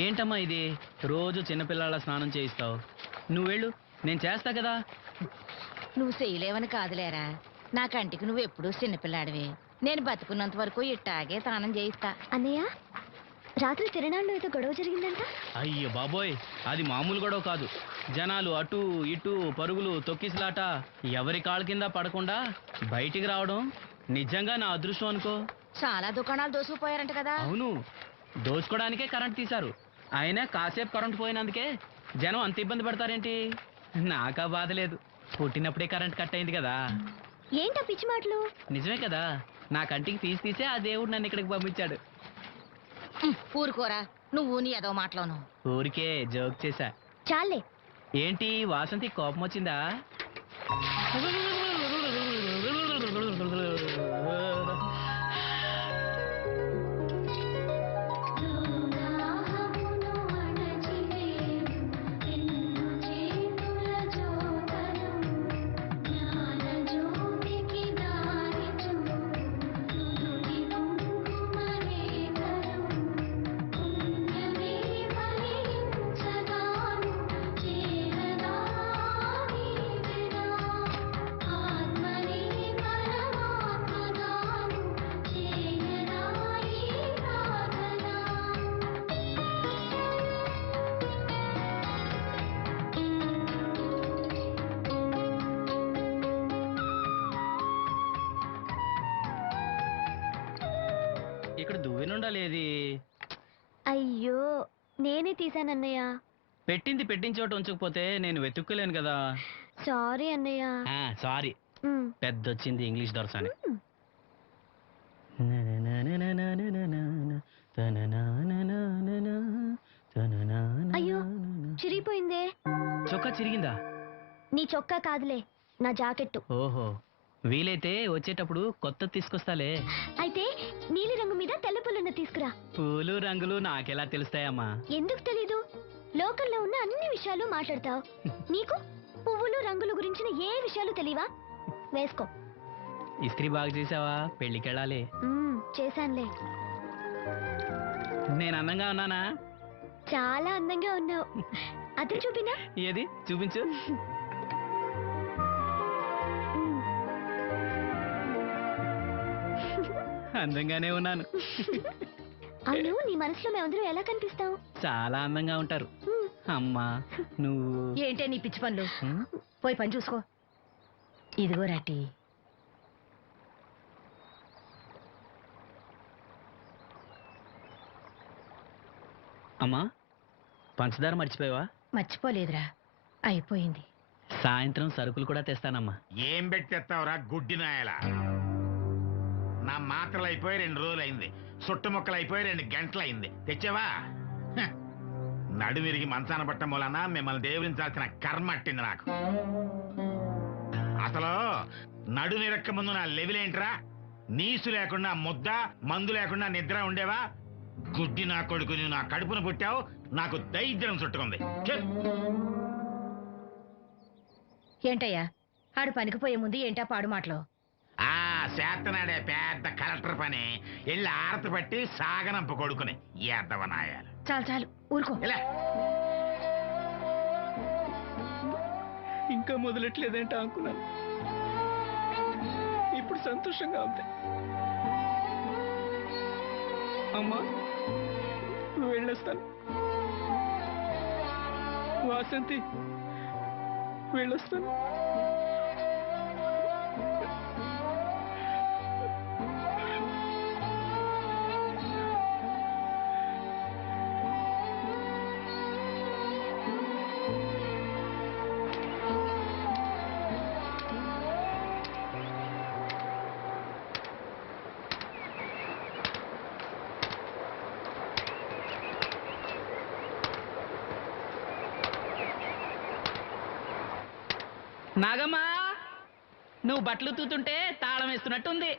ఏంటమ్మా ఇది? రోజు చిన్నపిల్లల స్నానం చేయిస్తావు. నువ్వు వెళ్ళు, నేను చేస్తా కదా. నువ్వు చేయలేవని కాదులేరా, నా కంటికి నువ్వు ఎప్పుడూ చిన్నపిల్లాడివి. నేను బతుకున్నంత వరకు ఇట్టాగే స్నానం చేయిస్తా. అన్నయ్య, రాత్రి తిరణాల్లో ఏదో గొడవ జరిగిందంట. అయ్యో బాబోయ్, అది మామూలు గొడవ కాదు. జనాలు అటు ఇటు పరుగులు, తొక్కిసలాట, ఎవరి కాళ్ళ కింద పడకుండా బయటికి రావడం నిజంగా నా అదృష్టం అనుకో. చాలా దుకాణాలు దోసుకుపోయారంట కదా. అవును, దోచుకోవడానికే కరెంట్ తీశారు. అయినా కాసేపు కరెంట్ పోయినందుకే జనం అంత ఇబ్బంది పడతారేంటి? నాకా బాధ లేదు, పుట్టినప్పుడే కరెంట్ కట్ అయింది కదా. ఏంటా పిచ్చి మాటలు? నిజమే కదా, నా కంటికి తీసే ఆ దేవుడు నన్ను ఇక్కడికి పంపించాడు. ఊరుకోరా, నువ్వు నీ ఏదో మాటలోను. ఊరికే జోక్ చేశా. చాలే. ఏంటి వాసంతి కోపం వచ్చిందా? ఇక్కడ దువ్వెనుండాలేది? అయ్యో, నేనే తీసానన్నయ్య. పెట్టిన చోట ఉంచకపోతే నేను వెతుక్కోలేను కదా. సారీ అన్నయ్య. సారీ. పెద్దొచ్చింది ఇంగ్లీష్ దొరసాని. అయ్యో, చిరిగిపోయిందే. చొక్కా చిరిగిందా? నీ చొక్కా కాదులే, నా జాకెట్టు. ఓహో, వీలైతే వచ్చేటప్పుడు కొత్త తీసుకొస్తాలే. అయితే నీలి రంగు మీద తెల్ల పుల్లన్న తీసుకురా. పూలు రంగులు నాకెలా తెలుస్తాయమ్మా? ఎందుకు తెలీదు? లోకల్లో ఉన్న అన్ని విషయాలు మాట్లాడతావు. నీకు పువ్వులు రంగులు గురించిన ఏ విషయాలు తెలియవా? వేసుకో. ఇస్త్రీ బాగా చేసావా? పెళ్ళికెళ్ళాలి. చేశానులే. నేను అందంగా ఉన్నానా? చాలా అందంగా ఉన్నావు. అది చూపినా? ఏది చూపించు. అందంగానే ఉన్నాను. అవును, నీ మనసులో మేమందరం ఎలా కనిపిస్తావు? చాలా అందంగా ఉంటారు. అమ్మా నువ్వు ఏంటే నీ పిచ్చి పనులు? పోయి పని చూసుకో. ఇదిగో రాటి. అమ్మా, పంచదార మర్చిపోయావా? మర్చిపోలేదురా, అయిపోయింది. సాయంత్రం సరుకులు కూడా తెస్తానమ్మా. ఏం పెట్టి తెస్తావురా గుడ్డి నాయలా? నా మాత్రలు అయిపోయి 2 రోజులు అయింది, సుట్టుముక్కలు అయిపోయి 2 గంటలు అయింది. తెచ్చావా? నడుమిరిగి మంచాన పట్టం మూలన మిమ్మల్ని దేవుడించాల్సిన కర్మ అట్టింది నాకు. అసలు నడుమిరక్క ముందు నా లెవెలేంట్రా? నీసు లేకుండా ముద్ద, మందు లేకుండా నిద్ర ఉండేవా? గుడ్డి నా కొడుకు, నువ్వు నా కడుపును పుట్టావు, నాకు దైద్యం చుట్టుకుంది. ఏంటయ్యా ఆడు పనికిపోయే ముందు ఏంటా పాడు మాటలు? చేతనాడే పెద్ద కలెక్టర్ పని. వెళ్ళి ఆరతి పట్టి సాగనంప కొడుకుని ఎద్దవనాయాలు. చాలు చాలు, ఊరుకో. ఇంకా మొదలెట్లేదేంటా అనుకున్నాను. ఇప్పుడు సంతోషంగా ఉంది. అమ్మా, నువ్వు వెళ్ళొస్తాను. వాసంతి, వెళ్ళొస్తాను. నాగమ్మా, నువ్వు బట్టలు తూతుంటే తాళం వేస్తున్నట్టుంది.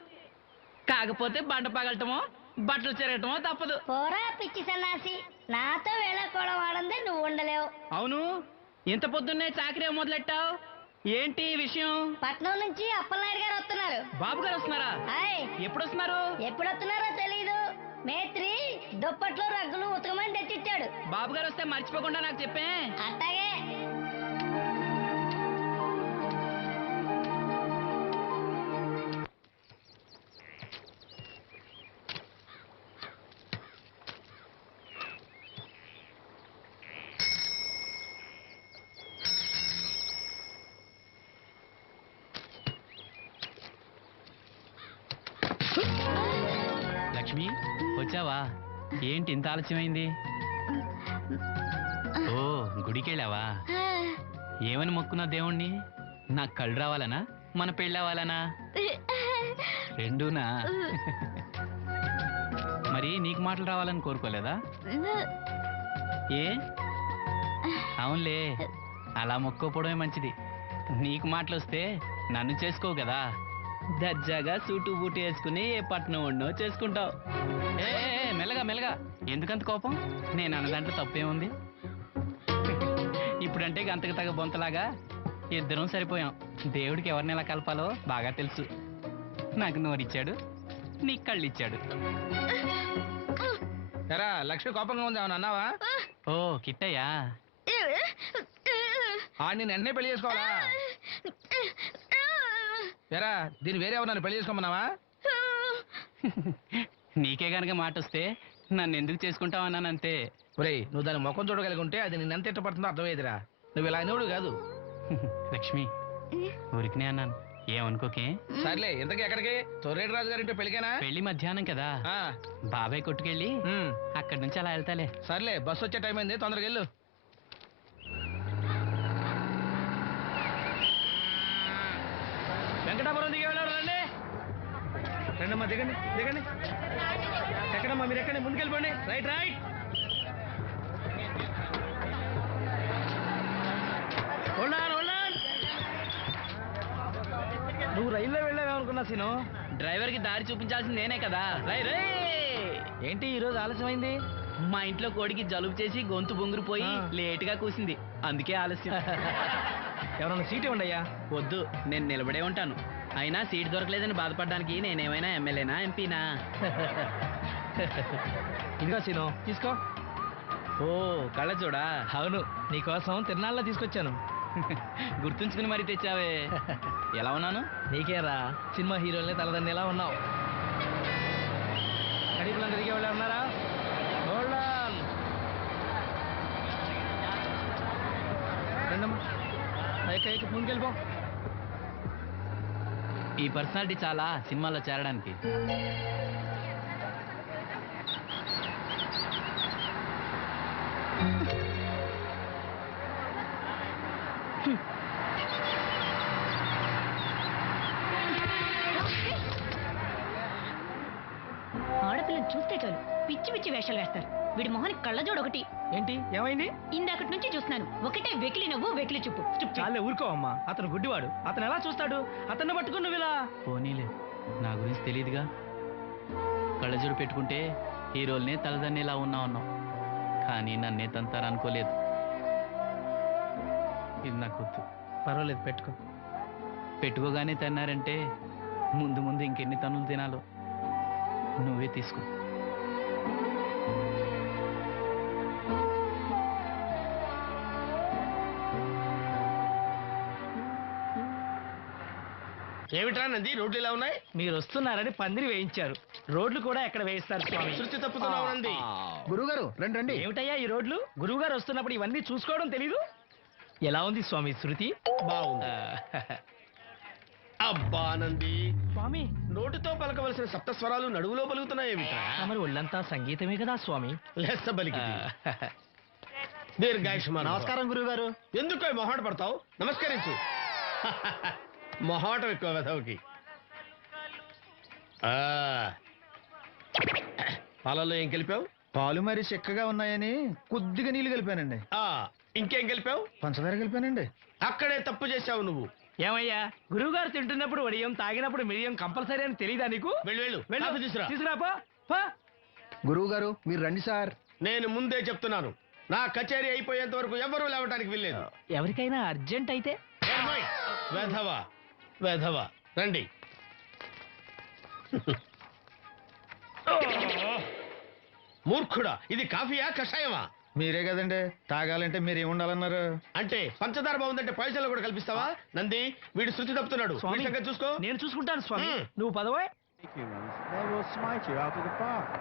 కాకపోతే బండ పగలటమో బట్టలు చెరగటమో తప్పదు. పోరా పిచ్చి సన్నాసి, నాతో వెళ్ళకూడదు వాడందే నువ్వు ఉండలేవు. అవును, ఇంత పొద్దున్నే చాకరీ మొదలెట్టావు? ఏంటి విషయం? పట్నం నుంచి అప్పలనాయుడు గారు వస్తున్నారు. బాబు గారు వస్తున్నారా? ఎప్పుడు వస్తున్నారు? ఎప్పుడు వస్తున్నారో తెలీదు. మేత్రి దుప్పట్లో రగ్గులు ఉతకమని తెచ్చిచ్చాడు. బాబు గారు వస్తే మర్చిపోకుండా నాకు చెప్పే. అట్టాగే. లక్ష్మి వచ్చావా? ఏంటి ఇంత ఆలస్యమైంది? ఓ గుడికెళ్ళావా? ఏమని మొక్కున్నా దేవుణ్ణి? నాకు కళ్ళు రావాలనా, మన పెళ్ళవాలనా? రెండూనా? మరి నీకు మాటలు రావాలని కోరుకోలేదా? ఏ అవునులే, అలా మొక్కోపోవడమే మంచిది. నీకు మాటలు వస్తే నన్ను చేసుకోవు కదా, దర్జాగా సూటు బూటు వేసుకుని ఏ పట్నం ఉండో చేసుకుంటావు. ఏ మెల్లగా మెల్లగా, ఎందుకంత కోపం? నేను అన్న దాంట్లో తప్పేముంది? ఇప్పుడంటే గంతకు తగ్గ బొంతలాగా ఇద్దరం సరిపోయాం. దేవుడికి ఎవరిని ఎలా కలపాలో బాగా తెలుసు. నాకు నోరిచ్చాడు, నీకు కళ్ళు ఇచ్చాడు. ఎరా లక్ష్మి కోపంగా ఉంది, ఏమన్నా అన్నావా? ఓ కిట్టయ్యా, నేను వెంటనే పెళ్లి చేసుకోవాలా? ఎరా దీన్ని వేరే ఎవరన్నా పెళ్లి చేసుకోమన్నావా? నీకే గనక మాట వస్తే నన్ను ఎందుకు చేసుకుంటావు అన్నానంతే. ఒరేయ్, నువ్వు దాని ముఖం చూడగలిగి ఉంటే అది నేను ఎంత ఇష్టపడుతుందో అర్థమయ్యేదిరా. నువ్వు ఇలా అనేవాడు కాదు. లక్ష్మి ఊరికనే అన్నాను, ఏమనుకోకే. సర్లే, ఇంతకీ ఎక్కడికి? తొర్రేటి రాజు గారింటే పెళ్ళికేనా? పెళ్లి మధ్యాహ్నం కదా, ఆ, బాబాయ్ కొట్టుకెళ్ళి అక్కడి నుంచి అలా వెళ్తాలే. సర్లే, బస్సు వచ్చే టైం అయింది, తొందరగా వెళ్ళు. వెంకటాపురం దిగే వెళ్ళారు, రండి రండమ్మా, దిగండి దిగండి. ఎక్కడమ్మా మీరు? ఎక్కండి, ముందుకెళ్ళిపోండి. Right right. నువ్వు రైల్లో వెళ్ళావేమనుకున్నా సీను. డ్రైవర్ కి దారి చూపించాల్సింది నేనే కదా. రై రై. ఏంటి ఈరోజు ఆలస్యమైంది? మా ఇంట్లో కోడికి జలుబు చేసి గొంతు బొంగురుపోయి లేటుగా కూసింది, అందుకే ఆలస్యం. ఎవరన్నా సీట్ ఇవ్వండి అయ్యా. వద్దు, నేను నిలబడే ఉంటాను. అయినా సీట్ దొరకలేదని బాధపడడానికి నేనేమైనా ఎమ్మెల్యేనా, ఎంపీనా? ఇంకా సీను తీసుకో. ఓ కళ్ళజోడా? అవును, నీకోసం తిరునాళ్ళ తీసుకొచ్చాను. గుర్తుంచుకుని మరి తెచ్చావే. ఎలా ఉన్నాను? నీకేరా, సినిమా హీరోల్ని తలదండి ఎలా ఉన్నావు? కడిపులంగా దిగే వాళ్ళు ఉన్నారా? రండమ్మా, ముందుకెళ్ళిపో. ఈ పర్సనాలిటీ చాలా సినిమాలో చేరడానికి. ఆడపిల్లని చూస్తే చాలు పిచ్చి పిచ్చి వేషాలు వేస్తారు. వీడి మొహానికి కళ్ళజోడు ఒకటి. ఏంటి ఏమైంది? ఇందాకటి నుంచి చూస్తున్నాను, ఒకటే వెకిలి నవ్వు, వెకిలి చూపు. చాలే ఊరుకో అమ్మా, అతను గుడ్డివాడు. అతను ఎలా చూస్తాడు? అతన్ని పట్టుకుని నువ్వు ఇలా. పోనీలే, నా గురించి తెలియదుగా. కళ్ళజోడు పెట్టుకుంటే హీరోల్నే తలదన్నేలా ఉన్నావు, కానీ నన్నే తంతారనుకోలేదు. ఇది నాకు వద్దు. పర్వాలేదు, పెట్టుకో. పెట్టుకోగానే తన్నారంటే ముందు ముందు ఇంకెన్ని తన్నులు తినాలో నువ్వే తీసుకో. ఏమిట్రా నంది, రోడ్లు ఇలా ఉన్నాయి? మీరు వస్తున్నారని పందిరి వేయించారు. రోడ్లు కూడా ఎక్కడ వేయిస్తారు స్వామి? శృతి తప్పుతున్నావు నంది. గురువుగారు రండి రండి. ఏమిటయ్యా ఈ రోడ్లు? గురువుగారు వస్తున్నప్పుడు ఇవన్నీ చూసుకోవడం తెలీదు? ఎలా ఉంది స్వామి శృతి? బాగుంది. అబ్బా నంది, స్వామి నోటితో పలకవలసిన సప్తస్వరాలు నడువులో పలుకుతున్నాయేమిట్రా? మరి ఒళ్ళంతా సంగీతమే కదా స్వామి. లెస్స బలికి దీర్ఘాయుష్మాన్. నమస్కారం గురువుగారు. ఎందుకో మొహాట పడతావు? నమస్కరించు. మొహాటం ఎక్కువ వెధవుకి. పాలల్లో ఏం కలిపావు? పాలు మరి చిక్కగా ఉన్నాయని కొద్దిగా నీళ్లు కలిపానండి. ఇంకేం కలిపావు? పంచదార కలిపానండి. అక్కడే తప్పు చేశావు నువ్వు. ఏమయ్యా, గురువుగారు తింటున్నప్పుడు వడియం, తాగినప్పుడు మిరియం కంపల్సరీ అని తెలీదా నీకు? వెళ్ళు వెళ్ళు, కాఫీ తీసురా. తీసుకురాపో. గురువు గారు మీరు రండి సార్. నేను ముందే చెప్తున్నాను, నా కచేరీ అయిపోయేంత వరకు ఎవరూ లేవటానికి వెళ్ళలేదు. ఎవరికైనా అర్జెంట్ అయితే? వెధవా వెధవా, రండి. మూర్ఖుడా, ఇది కాఫీయా కషాయమా? మీరే కదండి తాగాలంటే మీరు ఏముండాలన్నారు? అంటే పంచదార బాగుందంటే పైసలు కూడా కల్పిస్తావా? నంది, వీడు శృతి తప్పుతున్నాడు. స్వామి. వీడి సంగతి చూసుకో. నేను చూసుకుంటాను స్వామి. మ్మ్. నువ్వు పదవే. They will smite you out of the park.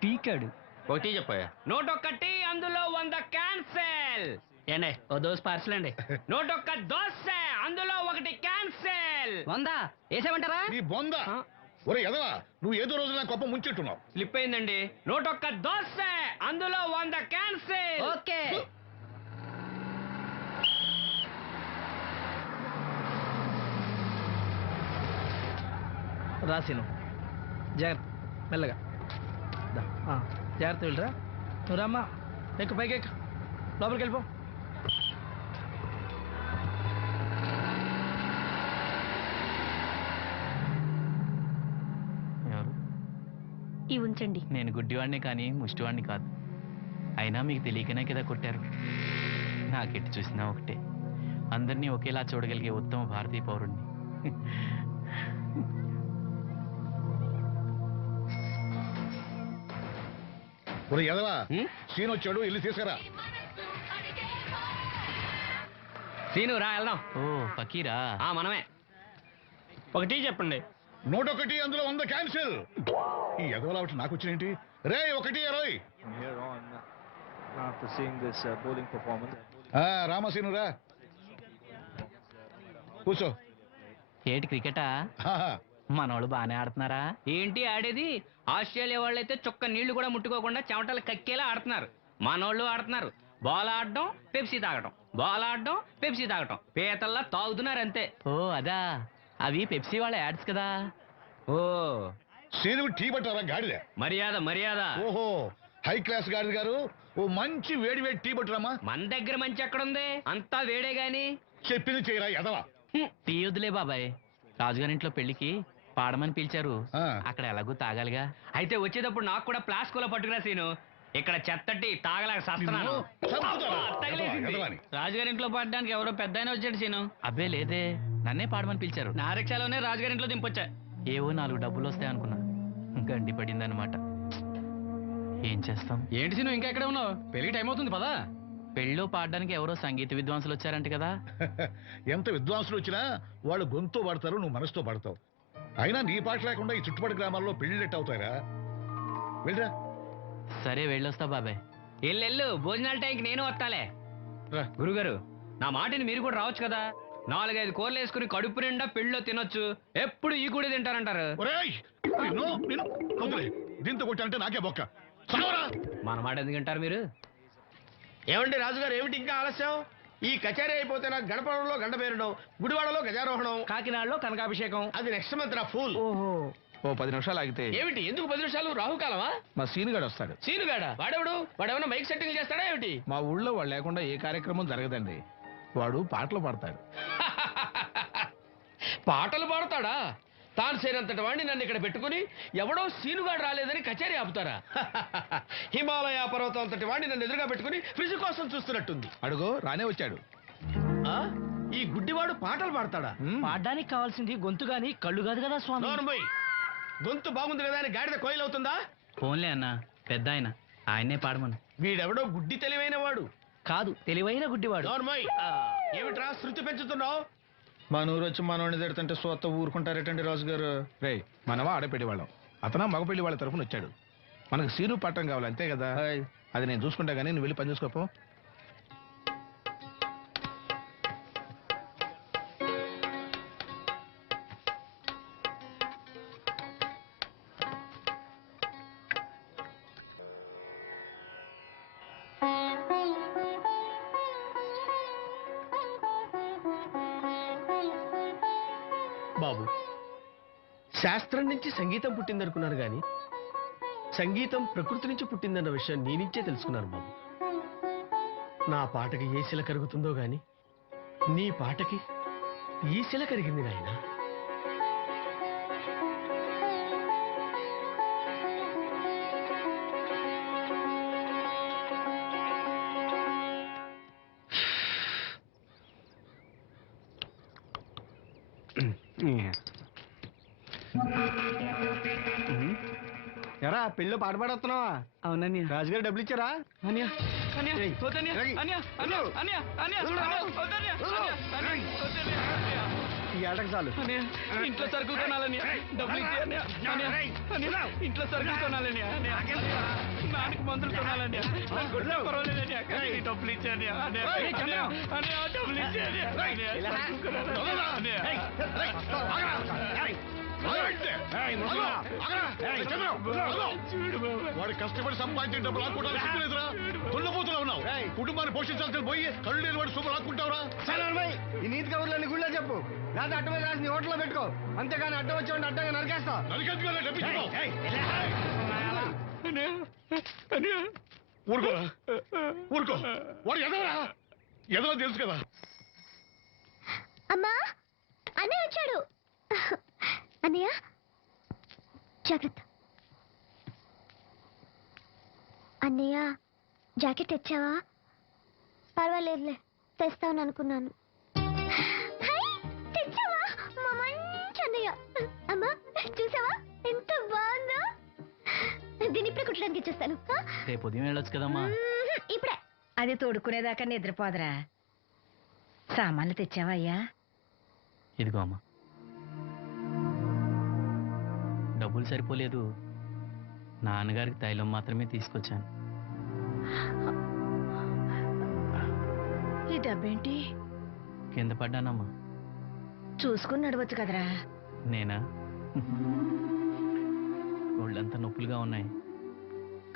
పీకాడు. ఒకటి చెప్పాయా? 101 అందులో 100 క్యాన్సెల్. ఏండే ఓ దోస్ పార్సల్ అండి. 101 దోశ అందులో 1 క్యాన్సెల్. 100 వేసేమంటారా? నీ బొంద ఒరే ఎదవా, నువ్వు ఏదో రోజు నా గొప్ప ముంచెట్టున్నావు. స్లిప్ అయిందండి. 101 దోశ అందులో 100 క్యాన్సెల్. ఓకే. రాసిను జాగ్రత్త, మెల్లగా దా. జాగ్రత్త వెళ్ళరా. నువ్వు రామ్మా, ఎక్కు పైకి ఎక్కు, లోపలికి వెళ్ళిపో. ఎవరు? ఇవి ఉంచండి. నేను గుడ్డివాడిని కానీ ముష్టివాడిని కాదు. అయినా మీకు తెలియకనే కదా కొట్టారు. నాకెట్టు చూసినా ఒకటే, అందరినీ ఒకేలా చూడగలిగే ఉత్తమ భారతీయ పౌరుణ్ణి. ఒరే ఎదవా, సీన్ వచ్చాడు, ఇల్లు తీసుకురా. సీను రా వెళ్దాం. ఓ ఫకీరా, మనమే. ఒకటి చెప్పండి. 101 అందులో 100 క్యాన్సిల్. ఈ ఎదవలా ఒకటి నాకు వచ్చినేంటి? రే 1-20. From here on, after seeing this bowling performance, రామసీను రా, కూర్చో. ఏటి క్రికెటా? ఆహా. మనోళ్ళు బాగానే ఆడుతున్నారా? ఏంటి ఆడేది? ఆస్ట్రేలియా వాళ్ళైతే చొక్క నీళ్లు కూడా ముట్టుకోకుండా చెమటలు కక్కేలా ఆడుతున్నారు. మనోళ్ళు ఆడుతున్నారు బాల్ ఆడడం, పెప్సీ తాగటం, బాల్ ఆడడం, పెప్సీ తాగటం, పీతల్లా తాగుతున్నారు అంతే. ఓ అదా, అవి పెప్సీ వాళ్ళ యాడ్స్ కదా. ఓ సీను టీ పట్టారా గాడిద? మర్యాద మర్యాద. ఓహో, హై క్లాస్ గాడిద గారు, ఓ మంచి వేడి వేడి టీ పట్టురామా. మన దగ్గర మంచి ఎక్కడుంది? అంతా వేడే గాని. చెప్పింది చేయరా ఎదవా. టీ వద్దులే బాబాయ్, రాజుగారింట్లో పెళ్లికి పాడమని పిలిచారు. అక్కడ ఎలాగూ తాగాలిగా. అయితే వచ్చేటప్పుడు నాకు కూడా ప్లాస్కోలో పట్టుకురా సీను. ఇక్కడ చెత్తటి తాగలేక సస్తున్నాను. చంపుతారా? తగిలేసింది. ఎదవాని. రాజుగారింట్లో పాడడానికి ఎవరో పెద్ద ఆయన వచ్చాడు సీను. అబ్బే లేదే, నన్నే పాడమని పిలిచారు. నా రిక్షాలోనే రాజుగారింట్లో దింపొచ్చా. ఏవో 4 డబ్బులు వస్తాయి అనుకున్నా, గండి పడిందనమాట. ఏం చేస్తాం? ఏంటి సీను ఇంకా ఎక్కడ ఉన్నావు? పెళ్లి టైం అవుతుంది పదా. పెళ్ళిలో పాడడానికి ఎవరో సంగీత విద్వాంసులు వచ్చారంట కదా. ఎంత విద్వాంసులు వచ్చినా వాళ్ళు గొంతు పడతారు, నువ్వు మనసుతో పడతావు. అయినా నీ పాట లేకుండా ఈ చుట్టుపక్కల గ్రామాల్లో పెళ్లిళ్ళెట్ అవుతాయిరా. వెళ్ళరా. సరే వెళ్ళొస్తా బాబాయ్. ఎల్లెళ్ళు, భోజనాల టైంకి నేను వస్తాలే. గురుగారు, నా మాటిని మీరు కూడా రావచ్చు కదా. 4-5 కూరలు వేసుకుని కడుపు నిండా పెళ్ళిలో తినొచ్చు. ఎప్పుడు ఈ కూడా తింటారంటారు. ఒరేయ్, వదిలే. దీంతో కొట్టాలంటే నాకే బొక్క. చావరా. మన మాట ఎందుకు తింటారు మీరు? ఏమండి రాజుగారు, ఏమిటి ఇంకా ఆలస్యం? ఈ కచేరీ అయిపోతే నాకు గణపవరంలో గండ పేరడం, గుడివాడలో గజారోహణం, కాకినాడలో కనకాభిషేకం. అది నెక్స్ట్ మంత్ రా ఫూల్. ఓహో, ఓ 10 నిమిషాలు ఆగితే ఏమిటి, ఎందుకు 10 నిమిషాలు? రాహుకాలమా? మా సీనుగాడు వస్తాడు. సీనుగాడా? వాడేమన్నా మైక్ సెట్టింగ్ చేస్తాడా ఏమిటి? మా ఊళ్ళో వాడు లేకుండా ఏ కార్యక్రమం జరగదండి. వాడు పాటలు పాడతాడు. పాటలు పాడతాడా? తాను సేనంతటి వాడిని నన్ను ఇక్కడ పెట్టుకుని ఎవడో సీనుగాడు రాలేదని కచేరీ ఆపుతారా? హిమాలయ పర్వతం అంతటి వాడిని నన్ను ఎదురుగా పెట్టుకుని ఫ్రిజ్ కోసం చూస్తున్నట్టుంది. అడుగో రానే వచ్చాడు. ఆ? ఈ గుడ్డివాడు పాటలు పాడతాడా? పాడడానికి కావాల్సింది గొంతు గాని కళ్ళు కాదు కదా స్వామి. నోర్మోయ్, గొంతు బాగుంది కదా అని గాడిద కోయిలవుతుందా? ఫోన్లే అన్న, పెద్ద ఆయన, ఆయన్నే పాడమను. వీడెవడో గుడ్డి తెలివైన వాడు కాదు, తెలివైన గుడ్డివాడు. నోర్మోయ్, ఏమిట్రా శృతి పెంచుతున్నావు? మన ఊరు వచ్చి మనోడిని తిడుతుంటే సొత్త ఊరుకుంటారేటండి రాజుగారు? రే, మనవా ఆడపెళ్లి వాళ్ళం, అతను మగపెళ్లి వాళ్ళ తరఫున వచ్చాడు. మనకు సీను పట్టం కావాలి అంతే కదా. అది నేను చూసుకుంటా గానీ నువ్వు వెళ్ళి పని చూసుకోపో. బాబు, శాస్త్రం నుంచి సంగీతం పుట్టిందనుకున్నారు గాని సంగీతం ప్రకృతి నుంచి పుట్టిందన్న విషయం నీ నుంచే తెలుసుకున్నాను బాబు. నా పాటకి ఏ శిల కరుగుతుందో గాని నీ పాటకి ఈ శిల కరిగింది నాయనా. ఎరా పెళ్ళి పాట పాడుతున్నావా? అవునన్య. రాజుగారు డబ్బులు ఇచ్చారా? అన్య అన్య ఏయ్, వద్దన్య ఏయ్, అన్య అన్య అన్య అన్య వద్దన్య వద్దన్య ఈ ఆటకు చాలు. అన్య ఇంట్లో సరుకులు కొనాలని డబ్బులు ఇచ్చి అన్య అన్య అన్య ఇంట్లో సరుకులు కొనాలని అన్య నాన్నకి మందులు కొనాలని పర్వాలేదని డబ్బులు ఇచ్చి అన్య అన్య అన్య డబ్బులు ఇచ్చి అన్య వాడి కష్టపడి సంపాదించిన డబ్బులు లాక్కుంటారు సిగ్గులేదురా? దున్నపోతులా ఉన్నావు. కుటుంబాన్ని పోషించాల్సిన పోయి కళ్ళు లేని వాడి సొమ్ము లాక్కుంటావురా? ఈ నీతి కబుర్లన్నీ గుళ్ళో చెప్పు, లేదా అడ్డ మీద రాసి నీ హోటల్లో పెట్టుకో. అంతేగాని అడ్డం వచ్చి అడ్డంగా నరికేస్తా. నరికెందుకు డబ్బిచ్చుకో. ఊరుకోరా, ఊరుకో. వాడు ఎదవరా? ఎదవ తెలుసు కదా. అమ్మా అన్నయ్య వచ్చాడు. అన్నయ్య జాగ్రత్త. అన్నయ్య జాకెట్ తెచ్చావా? పర్వాలేదులే, తెస్తాను అనుకున్నాను. తెచ్చావా? మా మంచి అన్నయ్య. అమ్మా చూసావా ఎంత బాగుందో? దీన్ని ఇప్పుడే కుట్టడానికి ఇచ్చేస్తాను. రేపు ఉదయం వెళ్ళొచ్చు కదమ్మా. ఇప్పుడే. అది తోడుకునేదాకా నిద్రపోదరా. సామాన్లు తెచ్చావా అయ్యా? ఇదిగో అమ్మా. డబ్బులు సరిపోలేదు, నాన్నగారికి తైలం మాత్రమే తీసుకొచ్చాను. ఈ డబ్బేంటి? కింద పడ్డానమ్మా. చూసుకుని నడవచ్చు కదరా. నేనా? ఒళ్ళంతా నొప్పులుగా ఉన్నాయి,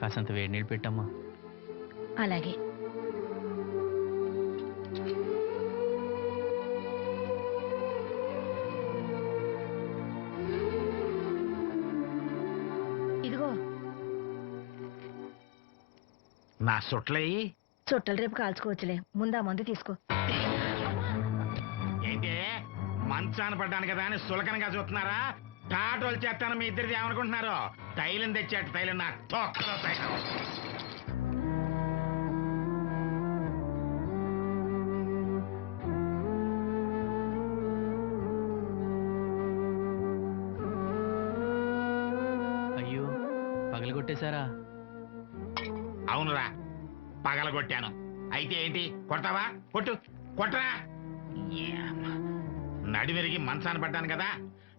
కాసంత వేడి నీళ్ళు పెట్టమ్మా. అలాగే. ఇదిగో నా సొట్లయి చుట్టలు రేపు కాల్చుకోవచ్చులే, ముందా మందు తీసుకో. ఏంటి మంచాన పడ్డాను కదా అని సులకనగా చూస్తున్నారా? టాటోలు చేస్తాను మీ ఇద్దరిది ఏమనుకుంటున్నారు? తైలం తెచ్చాడు, తైలం నా తొక్కలో తైలం. అయ్యో, పగలగొట్టేశారా? అవునురా, పగలగొట్టాను. అయితే ఏంటి, కొడతావా? కొట్టు, కొట్టరా. నడివిరిగి మంచాన పడ్డాను కదా,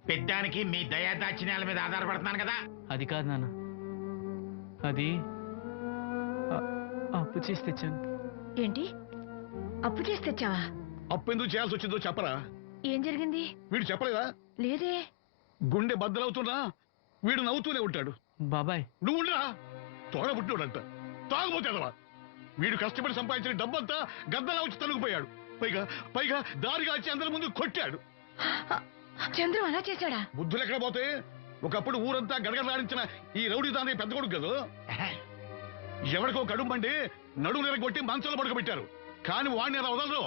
పెద్దానికి మీ దయాదాచిన్యాల మీద ఆధారపడుతున్నాను కదా. అది కాదు నాన్న, అది అప్పు చేసి తెచ్చాను. ఏంటి అప్పు చేసి తెచ్చావా? అప్పు ఎందుకు చేయాల్సి వచ్చిందో చెప్పరా? ఏం జరిగింది? వీడు చెప్పలేదా? లేదే. గుండె బద్దలవుతున్నా వీడు నవ్వుతూనే ఉంటాడు. బాబాయ్ నువ్వు ఉండరా? తోడబుట్టినోడంట, తాగుపోతాడవా? వీడు కష్టపడి సంపాదించిన డబ్బంతా గద్దలా వచ్చి తనుకుపోయాడు. పైగా పైగా దారిగా వచ్చి అందరి ముందు కొట్టాడు. చంద్రం అలా చేశాడా? బుద్ధులు ఎక్కడ పోతే? ఒకప్పుడు ఊరంతా గడగడలాడించిన ఈ రౌడీ దాని పెద్ద కొడుకు కదా. ఎవరికో కడుంబండి నడుము నిరగొట్టి మంచంలో పడుకోబెట్టారు. కానీ వాడిని అలా వదలరు.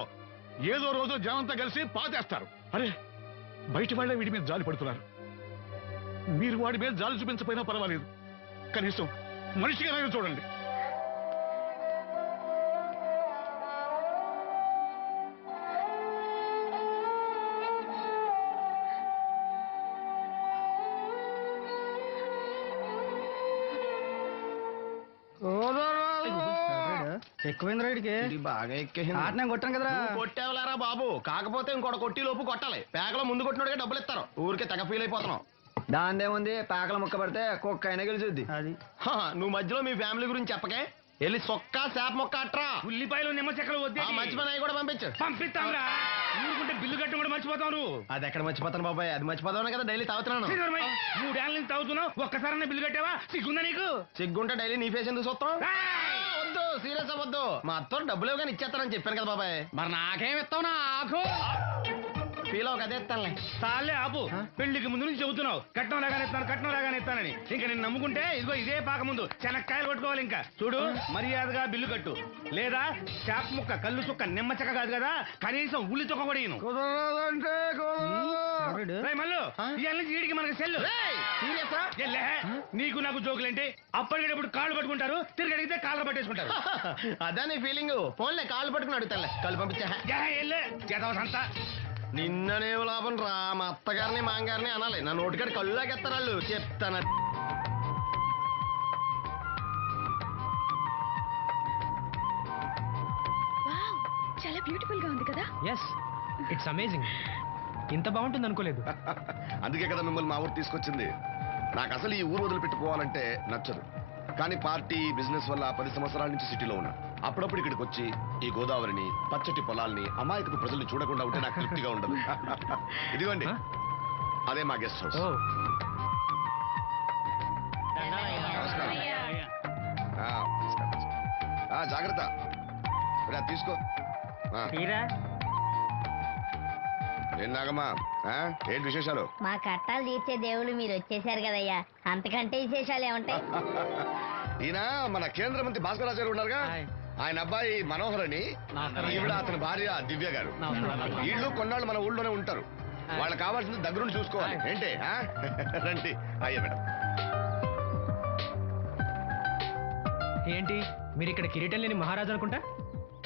ఏదో రోజు జనంతా కలిసి పాతేస్తారు. అరే, బయట వాళ్ళే వీడి మీద జాలి పడుతున్నారు. మీరు వాడి మీద జాలి చూపించపోయినా పర్వాలేదు, కనీసం మనిషిగా చూడండి. ఎక్కువైంది రైడ్కి. బాగా ఎక్కేసింది. ఆటనే కొట్టాను కదరా. కొట్టేవలారా బాబు, కాకపోతే ఇంకోటి కొట్టి లోపు కొట్టాలి. పేకలో ముందు కొట్టినోడికే డబ్బులు ఇస్తారు. ఊరికే తెగ ఫీల్ అయిపోతున్నావు. దాందేముంది, పేకల ముక్క పడితే కుక్క అయినా గెలిచుద్ది. అది నువ్వు మధ్యలో మీ ఫ్యామిలీ గురించి చెప్పకే. వెళ్ళి సొక్క చేప మొక్క అట్రా. ఉల్లిపాయలు నిమ్మ చెక్కలు వద్దే. మంచి పని అవి కూడా పంపించు. పంపిస్తాంరా. ఊరుకుంటే బిల్లు కట్టి కూడా మర్చిపోతావు. అది ఎక్కడ మర్చిపోతాను బాబాయ్, అది మర్చిపోతావు కదా డైలీ తాగుతున్నాను. 3 ఏళ్ళ నుంచి తాగుతున్నావు, ఒక్కసారి బిల్లు కట్టావా? సిగ్గుందా నీకు? సిగ్గుంటే డైలీ నీ ఫేస్ ఎందుకు చూస్తాం? వద్దు, సీరియస్ అవ్వద్దు. మా అత్తో డబ్బులు కానీ ఇచ్చేస్తానని చెప్పాను కదా బాబాయ్. మరి నాకేం ఇస్తావు? నాకు ఫీల్ అవ్వక అదే ఇస్తానులే. సాలే ఆపు. పెళ్లికి ముందు నుంచి చెబుతున్నావు కట్నం లాగానే ఇస్తాను, కట్నం లాగానే ఇస్తానని. ఇంకా నేను నమ్ముకుంటే ఇదిగో ఇదే పాక ముందు శనక్కాయలు కొట్టుకోవాలి. ఇంకా చూడు, మర్యాదగా బిల్లు కట్టు, లేదా చేప ముక్క, కళ్ళు చుక్క, నిమ్మ చెక్క కాదు కదా, కనీసం ఉల్లి చుక్క కూడా ఇయ్యను. మళ్ళీ ఇవాళ నుంచి వీడికి మనకి సెల్లు. నీకు నాకు జోకులేంటి? అప్పటికేటప్పుడు కాళ్ళు పట్టుకుంటారు, తిరిగి అడిగితే కాళ్ళు పట్టేసుకుంటారు. అదే నీ ఫీలింగ్. ఫోన్లే కాళ్ళు పట్టుకుని అడుగుతానులే. కాళ్ళు పంపించా. అంతా నిన్ననేం లాభం రా, మా అత్తగారిని మాంగారిని అనాలి. నా నోటికాడ కళ్ళు లాగేస్తారు వాళ్ళు. చెప్తాను. చాలా బ్యూటిఫుల్ గా ఉంది కదా. Yes, it's amazing. ఇంత బాగుంటుంది అనుకోలేదు. అందుకే కదా మిమ్మల్ని మా ఊరు తీసుకొచ్చింది. నాకు అసలు ఈ ఊరు వదిలిపెట్టుకోవాలంటే నచ్చదు. కానీ పార్టీ బిజినెస్ వల్ల 10 సంవత్సరాల నుంచి సిటీలో ఉన్నా. అప్పుడప్పుడు ఇక్కడికి వచ్చి ఈ గోదావరిని, పచ్చటి పొలాల్ని, అమాయకపు ప్రజల్ని చూడకుండా ఉంటే నాకు తృప్తిగా ఉండదు. ఇదిగోండి, అదే మా గెస్ట్ హౌస్. నమస్కారం. జాగ్రత్త, తీసుకో. ఏం నాగమ్మా, ఏంటి విశేషాలు? మా కట్టాలు తీర్చే దేవుళ్ళు మీరు వచ్చేసారు కదయ్యా, అంతకంటే విశేషాలు ఏముంటాయి? ఈయన మన కేంద్ర మంత్రి భాస్కరాచార్య ఉన్నారుగా, ఆయన అబ్బాయి మనోహర్ అని, ఈవిడ అతని భార్య దివ్య గారు. వీళ్ళు కొన్నాళ్ళు మన ఊళ్ళోనే ఉంటారు. వాళ్ళకి కావాల్సింది దగ్గరుండి చూసుకోవాలి. ఏంటి రండి. అయ్యా మేడం. ఏంటి మీరు ఇక్కడ కిరీటం లేని మహారాజు అనుకుంటా?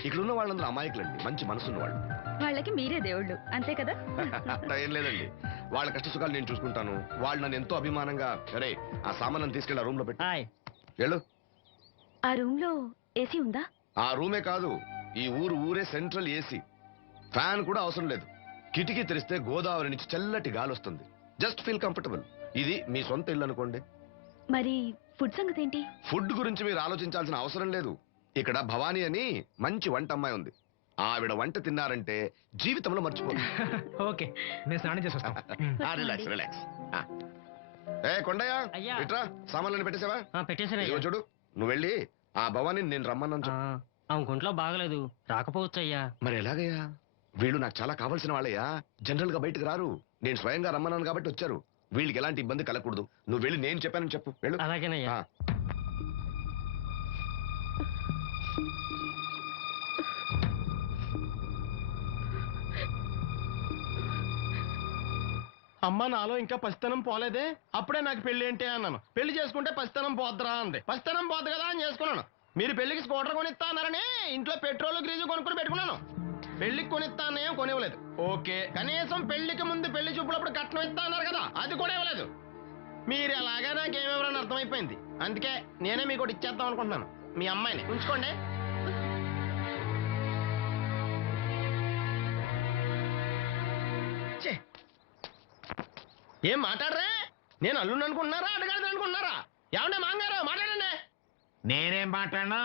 ఇక్కడ ఉన్న వాళ్ళందరూ అమాయకులండి, మంచి మనసున్న వాళ్ళు. వాళ్ళకి మీరే దేవుళ్ళు అంతే కదా? అట్లా ఏం లేదండి, వాళ్ళ కష్ట సుఖాలు నేను చూసుకుంటాను. వాళ్ళు నన్ను ఎంతో అభిమానంగా, అరే ఆ సామాన్ తీసుకెళ్ళి ఆ రూమ్ లో పెట్టి వెళ్ళు. ఆ రూమ్ లో ఏసీ ఉందా? ఆ రూమే కాదు, ఈ ఊరే సెంట్రల్ ఏసీ. ఫ్యాన్ కూడా అవసరం లేదు. కిటికీ తెరిస్తే గోదావరి నుంచి చల్లటి గాలి వస్తుంది. Just feel comfortable. ఇది మీ సొంత ఇల్లు అనుకోండి. మరి ఫుడ్ సంగతి ఏంటి? ఫుడ్ గురించి మీరు ఆలోచించాల్సిన అవసరం లేదు. ఇక్కడ భవానీ అని మంచి వంట అమ్మాయి ఉంది. ఆవిడ వంట తిన్నారంటే జీవితంలో మర్చిపోదు. ఓకే, నేను స్నానం చేసి వస్తాను. Relax relax. ఏ కొండయ్య, ఇట్రా, సామాన్లను పెట్టేసావా? పెట్టేసాను. చూడు, నువ్వు వెళ్ళి ఆ భవానీ నేను రమ్మన్నాను చెప్పు. ఆమె గుంట్లో బాగలేదు, రాకపోవచ్చు అయ్యా. మరి ఎలాగయ్యా? వీళ్ళు నాకు చాలా కావాల్సిన వాళ్ళయ్యా. జనరల్ గా బయటకు రారు. నేను స్వయంగా రమ్మన్నాను కాబట్టి వచ్చారు. వీళ్ళకి ఎలాంటి ఇబ్బంది కలగకూడదు. నువ్వు వెళ్ళి నేను చెప్పానని చెప్పు. వెళ్ళు. అలాగేనయ్యా. అమ్మ నాలో ఇంకా పసితనం పోలేదే, అప్పుడే నాకు పెళ్లి ఏంటి అన్నాను. పెళ్లి చేసుకుంటే పసితనం పోద్దురా అంది. పసితనం పోద్దు కదా అని చేసుకున్నాను. మీరు పెళ్లికి స్కూటర్ కొనిస్తా అన్నారని ఇంట్లో పెట్రోల్ గ్రీజు కొనుక్కుని పెట్టుకున్నాను. పెళ్లికి కొనిస్తా అన్నయం కొనివ్వలేదు. ఓకే, కనీసం పెళ్లికి ముందు పెళ్లి చూపులప్పుడు కట్నం ఇస్తా అన్నారు కదా, అది కూడా ఇవ్వలేదు. మీరు ఎలాగా నాకేమెవరని అర్థమైపోయింది. అందుకే నేనే మీకు ఒకటి ఇచ్చేద్దాం అనుకుంటున్నాను. మీ అమ్మాయిని ఉంచుకోండి. ఏం మాట్లాడరే? నేను అల్లుండి అనుకుంటున్నారా, అడగాలి అనుకుంటున్నారా? ఏమంటే మాంగారు మాట్లాడండి. నేనేం మాట్లాడను,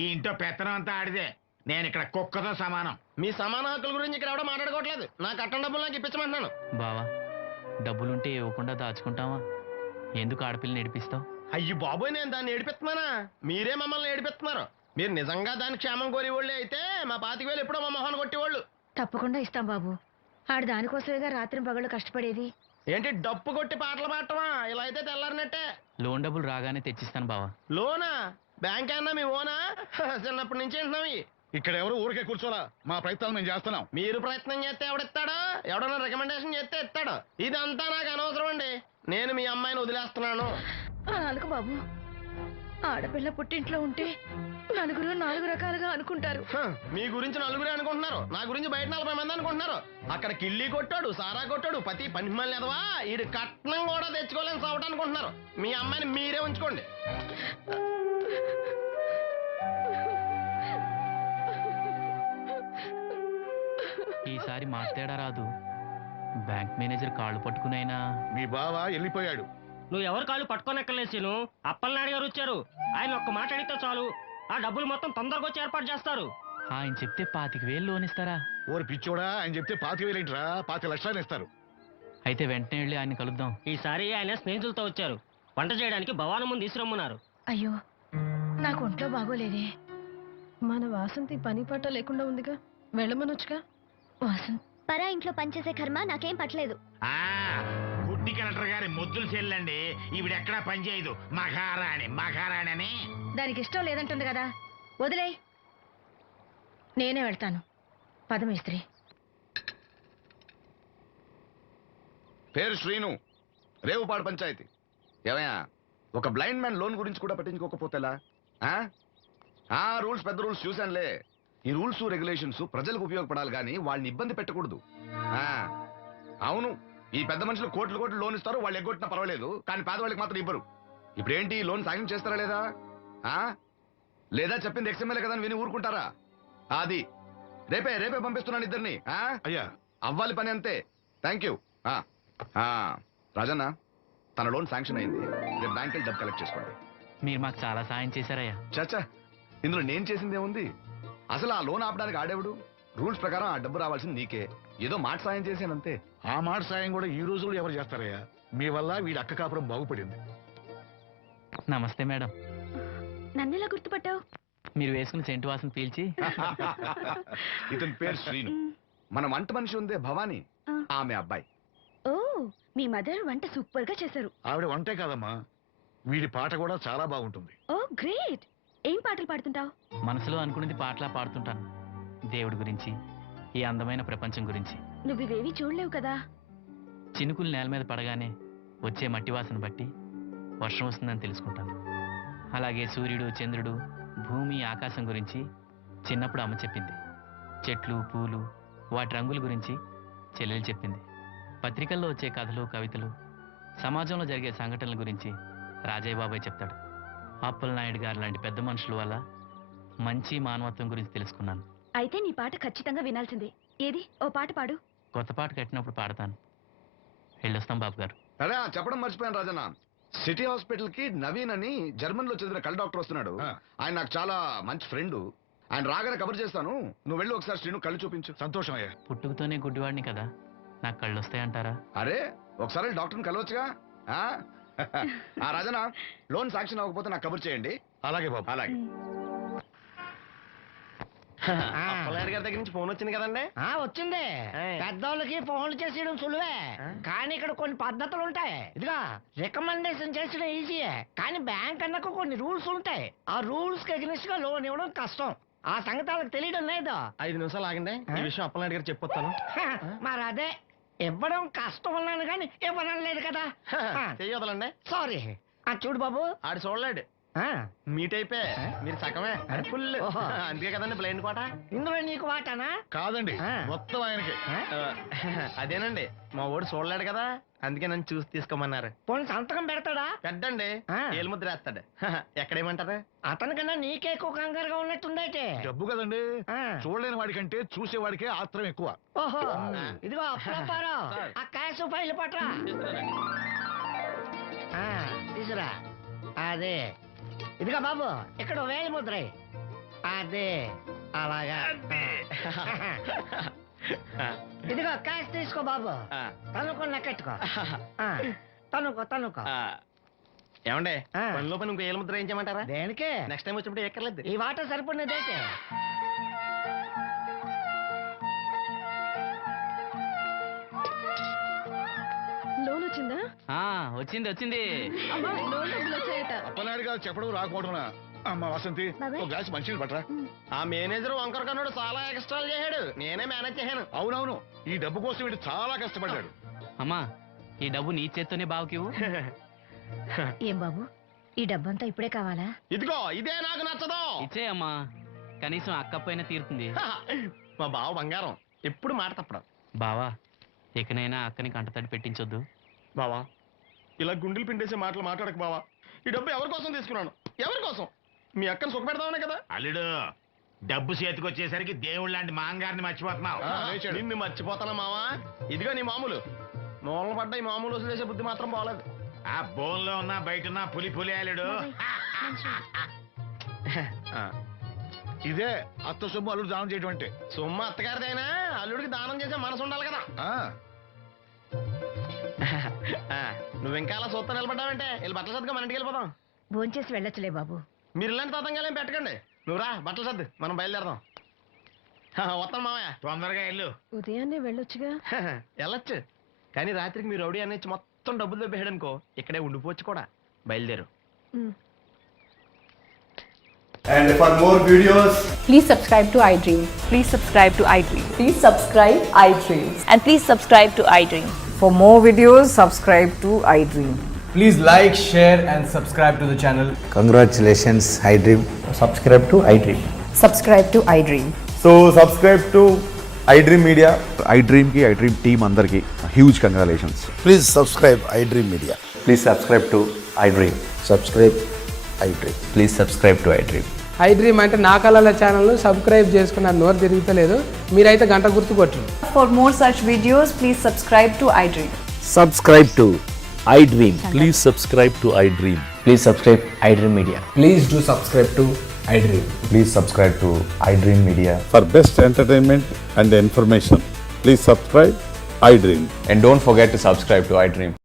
ఈ ఇంట్లో పెత్తనం అంతా ఆడిదే. నేను ఇక్కడ కుక్కతో సమానం. మీ సమాన హక్కుల గురించి ఇక్కడ ఎవడో మాట్లాడుకోవట్లేదు. నా కట్టం డబ్బులు నాకు ఇప్పించమంటున్నాను. బావా, డబ్బులుంటే ఇవ్వకుండా దాచుకుంటావా? ఎందుకు ఆడపిల్లని ఏడిపిస్తావు? అయ్యి బాబోయ్, నేను దాన్ని ఏడిపిస్తున్నానా? మీరే మమ్మల్ని ఏడిపిస్తున్నారు. మీరు నిజంగా దాని క్షేమం కోరేవాళ్ళే అయితే మా 25,000 ఎప్పుడో మా మొహాన్ని కొట్టేవాళ్ళు. తప్పకుండా ఇస్తాం బాబు. ఆడు దానికోసమేగా రాత్రి పగళ్ళు కష్టపడేది. ఏంటి డప్పు కొట్టి పాటలు పాడటమా? ఇలా అయితే తెల్లారినట్టే. లోన్ డబ్బులు రాగానే తెచ్చిస్తాను బావా. లోనా? బ్యాంక్ అన్నా మీ ఓనా? చిన్నప్పటి నుంచి వింటున్నాం. ఇక్కడ ఎవరు ఊరికే కూర్చోలా, మా ప్రయత్నాలు మేము చేస్తున్నాం. మీరు ప్రయత్నం చేస్తే ఎవడిస్తాడు? ఎవడన్నా రికమెండేషన్ చేస్తే ఇస్తాడు. ఇదంతా నాకు అనవసరం అండి. నేను మీ అమ్మాయిని వదిలేస్తున్నాను. అనుకు బాబు, ఆడపిల్ల పుట్టింట్లో ఉంటే నలుగురు 4 రకాలుగా అనుకుంటారు. మీ గురించి నలుగురే అనుకుంటున్నారు, నా గురించి బయట 40 మంది అనుకుంటున్నారు. అక్కడ కిళ్ళి కొట్టాడు, సారా కొట్టాడు, పతి పని మళ్ళీ ఎదవా, ఈడు కట్నం కూడా తెచ్చుకోలేని సవట అనుకుంటున్నారు. మీ అమ్మాయిని మీరే ఉంచుకోండి. ఈసారి మార్తేడా రాదు. బ్యాంక్ మేనేజర్ కాళ్ళు పట్టుకునైనా. మీ బావ వెళ్ళిపోయాడు. నువ్వు ఎవరు కాళ్ళు పట్టుకోనెక్కలేసిను. అప్పలనాయుడు గారు వచ్చారు. ఆయన ఒక్క మాట అడిగితే చాలు, ఆ డబ్బులు మొత్తం తొందరగా వచ్చి ఏర్పాటు చేస్తారు. ఆయన చెప్తే 25,000 లోన్ ఇస్తారా? ఓరి పిచ్చోడా, ఆయన చెప్తే 25,000 ఏంట్రా, 25 లక్షలు ఇస్తారు. అయితే వెంటనే వెళ్ళి ఆయన కలుద్దాం. ఈసారి ఆయన స్నేహితులతో వచ్చారు. వంట చేయడానికి భవానం ముందు తీసుకురమ్మన్నారు. అయ్యో, నాకు ఒంట్లో బాగోలేదే. మన వాసంతి పని పట్ట లేకుండా ఉందిగా, వెళ్ళమనొచ్చుగా. వాసంత్ పరా ఇంట్లో పనిచేసే కర్మ నాకేం పట్టలేదు. గుడ్డి కలెక్టర్ గారి ముద్దులు చెల్లండి. ఈవిడెక్కడా పని చేయదు. మహారాణి అని. దానికి ఇష్టం లేదంటుంది కదా, వదిలే. నేనే వెళ్తాను. పదమేస్త్రి. పేరు శ్రీను, రేవుపాడు పంచాయతీ. ఏమయ్యా, ఒక బ్లైండ్ మ్యాన్ లోన్ గురించి కూడా పట్టించుకోకపోతేలా? రూల్స్ పెద్ద రూల్స్ చూశానులే. ఈ రూల్స్ రెగ్యులేషన్స్ ప్రజలకు ఉపయోగపడాలి కానీ వాళ్ళని ఇబ్బంది పెట్టకూడదు. ఆ, అవును, ఈ పెద్ద మనుషులు కోట్లు కోట్లు లోన్ ఇస్తారు, వాళ్ళు ఎగ్గొట్టినా పర్వాలేదు, కానీ పేదవాళ్ళకి మాత్రం ఇవ్వరు. ఇప్పుడు ఏంటి, లోన్ సాయం చేస్తారా లేదా? లేదా చెప్పింది ఎక్స్ఎంఎల్ఏ కదా అని విని ఊరుకుంటారా? అది రేపే పంపిస్తున్నాను ఇద్దరిని. అయ్యా అవ్వాలి పని అంతే. Thank you. రాజన్న, తన లోన్ శాంక్షన్ అయింది, రేపు బ్యాంక్ వెళ్ళి డబ్బు కలెక్ట్ చేసుకోండి. మీరు మాకు చాలా సాయం చేశారయ్యా. చచ్చా, ఇందులో నేను చేసిందేముంది? అసలు ఆ లోన్ ఆపడానికి ఆడేవుడు? రూల్స్ ప్రకారం ఆ డబ్బు రావాల్సింది నీకే, ఏదో మాట సాయం చేశానంతే. ఆ మాట సాయం కూడా ఈ రోజుల్లో ఎవరు చేస్తారయ్యా? మీ వల్ల వీడి అక్క కాపురం బాగుపడింది. నమస్తే మేడం. నన్నెలా గుర్తుపట్టావు? మీరు వేసుకున్న సెంటు వాసన పీల్చి. ఇతని పేరు శ్రీను, మన వంట మనిషి ఉందే భవానీ, ఆమె అబ్బాయి. ఓ, మీ మదర్ వంట సూపర్ గా చేశారు. ఆవిడ వంటే కాదమ్మా, వీడి పాట కూడా చాలా బాగుంటుంది. ఓ గ్రేట్. ఏం పాటలు పాడుతుంటావు? మనసులో అనుకున్నది పాటలా పాడుతుంటాను. దేవుడి గురించి, ఈ అందమైన ప్రపంచం గురించి. నువ్వు ఇవేవి చూడలేవు కదా. చినుకులు నేల మీద పడగానే వచ్చే మట్టి వాసన బట్టి వర్షం వస్తుందని తెలుసుకుంటాను. అలాగే సూర్యుడు, చంద్రుడు, భూమి, ఆకాశం గురించి చిన్నప్పుడు అమ్మ చెప్పింది. చెట్లు, పూలు, వాటి రంగుల గురించి చెల్లెలు చెప్పింది. పత్రికల్లో వచ్చే కథలు, కవితలు, సమాజంలో జరిగే సంఘటనల గురించి రాజయ్య బాబాయ్ చెప్తాడు. అప్పలనాయుడు గారు లాంటి పెద్ద మనుషుల వల్ల మంచి మానవత్వం గురించి తెలుసుకున్నాను. అయితే నీ పాట ఖచ్చితంగా వినాల్సిందే. ఏది, ఓ పాట పాడు. కొత్త పాట కట్టినప్పుడు పాడతాను. వెళ్ళొస్తాం బాబు గారు. అరే, చెప్పడం మర్చిపోయాను రాజన్న, సిటీ హాస్పిటల్ కి నవీన్ అని జర్మన్ లో చదివిన కళ్ళ డాక్టర్ వస్తున్నాడు. ఆయన నాకు చాలా మంచి ఫ్రెండ్. ఆయన రాగానే కబర్ చేస్తాను, నువ్వు వెళ్ళి ఒకసారి శ్రీను కళ్ళు చూపించు. సంతోషం అయ్యా. పుట్టుకతోనే గుడ్డివాడిని కదా, నాకు కళ్ళు వస్తాయంటారా? అరే, ఒకసారి డాక్టర్ని కలవచ్చుగా. రాజన్న, లోన్ శాంక్షన్ అవ్వకపోతే నాకు కబుర్ చేయండి. అలాగే బాబు. అలాగే. అప్పలనాయుడు గారి దగ్గర నుంచి ఫోన్ వచ్చింది కదండి? వచ్చింది. పెద్దోళ్ళకి ఫోన్లు చేసేయడం సులువే, కానీ ఇక్కడ కొన్ని పద్ధతులు ఉంటాయి. ఇదిగా రికమెండేషన్ చేసడం ఈజీయే, కానీ బ్యాంక్ అన్నకు కొన్ని రూల్స్ ఉంటాయి. ఆ రూల్స్ కి అగ్నిస్ట్ గా లోన్ ఇవ్వడం కష్టం. ఆ సంగతి వాళ్ళకి తెలియడం లేదు. 5 నిమిషాలు ఆగండి, ఈ విషయం అప్పలనాయుడు గారు చెప్పొస్తాను. మరి అదే, ఇవ్వడం కష్టం అన్నాను కానీ ఇవ్వడం లేదు కదా. చెయ్యొదలండి. సారీ. చూడు బాబు, ఆడు చూడలేడు. మీట్ అయిపోయి మీరు సగమే, ఫుల్. అందుకే కదండి బ్లైండ్ కోట. ఇందులో నీకు వాటానా? కాదండి, మొత్తం ఆయనకి. అదేనండి, మా ఓడు చూడలేడు కదా, అందుకే నన్ను చూసి తీసుకోమన్నారు. పోనీ సంతకం పెడతాడా? పెద్దండి, ఏలు ముద్ర వేస్తాడు. ఎక్కడేమంటారు? అతనికన్నా నీకే ఎక్కువ కంగారుగా ఉన్నట్టుందైతే. డబ్బు కదండి, చూడలేని వాడికంటే చూసేవాడికే ఆత్రం ఎక్కువ. ఓహో, ఇదిగో అప్పుడప్పారావు, ఆ క్యాష్ ఫైల్ పట్రా. తీసురా. అదే, ఇదిగో బాబు, ఇక్కడ వేలి ముద్ర. అదే, అలాగా. ఇదిగో క్యాష్ తీసుకో బాబు, తనుకో లెక్కెట్టుకో. తనుకో. ఏమండే, పనిలో పని ఇంకో ఏలు ముద్ర వేయించమంటారా? దేనికే? నెక్స్ట్ టైం వచ్చినప్పుడు ఎక్కర్లేదు. ఈ వాటర్ సరిపడినదైతే. లోన్ వచ్చిందా? వచ్చింది. అమ్మా, లోన్ డబ్బులు వచ్చాయట. అప్పలనాయుడు గారు చెప్పడం రాకపోవడం. అమ్మ వసంతి, ఒక గ్లాస్ మంచినీళ్ళు పట్టరా. ఆ మేనేజర్ వంకర కన్నాడు, చాలా ఎక్స్ట్రాలు చేశాడు, నేనే మేనేజ్ చేశాను. అవునవును, ఈ డబ్బు కోసం వీడు చాలా కష్టపడ్డాడు. అమ్మా, ఈ డబ్బు నీ చేత్తోనే బావుకివు. ఏం బాబు, ఈ డబ్బంతా ఇప్పుడే కావాలా? ఇదిగో, ఇదే నాకు నచ్చదు. ఇచ్చేయమ్మా, కనీసం అక్కపైన తీరుతుంది. మా బావ బంగారం, ఎప్పుడు మాట తప్పడం. బావా, ఇకనైనా అక్కని కంటతడి పెట్టించొద్దు. బావా, ఇలా గుండెలు పిండేసే మాటలు మాట్లాడక బావా. ఈ డబ్బు ఎవరి కోసం తీసుకున్నాను? ఎవరి కోసం? మీ అక్కను సుఖపెడతామనే కదా. అల్లుడు, డబ్బు చేతికి వచ్చేసరికి దేవుళ్ళ లాంటి మాంగారిని మర్చిపోతున్నావు. నిన్ను మర్చిపోతానా మావా? ఇదిగో నీ మామూలు మూలన పడ్డ ఈ మామూలు వదిలేసే బుద్ధి మాత్రం బాగలేదు. ఆ బోన్లో ఉన్నా బయట ఉన్నా పులి అల్లుడు. ఇదే అత్త సొమ్ము అల్లుడు దానం చేయడం అంటే. సొమ్ము అత్తగారిదైనా అల్లుడికి దానం చేసే మనసు ఉండాలి కదా. నువ్వు ఇంకా అలా సొత్త నిలబడ్డావంటే వీళ్ళు బట్టలు సర్దుగా మన ఇంటికి వెళ్ళిపోదాం. భోంచేసి వెళ్ళొచ్చులే బాబు. మీరు ఇలాంటి తతంగాలేం పెట్టకండి. నువ్వు రా, బట్టలు సర్దు, మనం బయలుదేరదాం. వస్తాను మామయ్య. తొందరగా వెళ్ళు. ఉదయాన్నే వెళ్ళొచ్చుగా. వెళ్ళొచ్చు, కానీ రాత్రికి మీరు రౌడీ అనేది మొత్తం డబ్బులు దొబ్బేయడనుకో, ఇక్కడే ఉండిపోవచ్చు కూడా. బయలుదేరు. And for more videos, please subscribe to iDream. Please subscribe to iDream. Please subscribe iDream. And please subscribe to iDream. For more videos, subscribe to iDream. please like, share and subscribe to the channel. Congratulations, iDream. Subscribe to iDream. Subscribe to iDream. So subscribe to iDream Media. iDream team అందరికి huge congratulations. Please subscribe iDream Media. Please subscribe to iDream. Subscribe iDream. Please subscribe to iDream. iDream అంటే నా కళల ఛానల్ను subscribe చేసుకున్న నోరు తిరుగుతలేదు, మీరైతే గంట గుర్తు కొట్టండి. For more such videos, please subscribe to iDream. Subscribe to iDream. Please subscribe to iDream. Please subscribe iDream Media. Please do subscribe to iDream. Please subscribe to iDream Media. For best entertainment and information, please subscribe iDream. And don't forget to subscribe to iDream.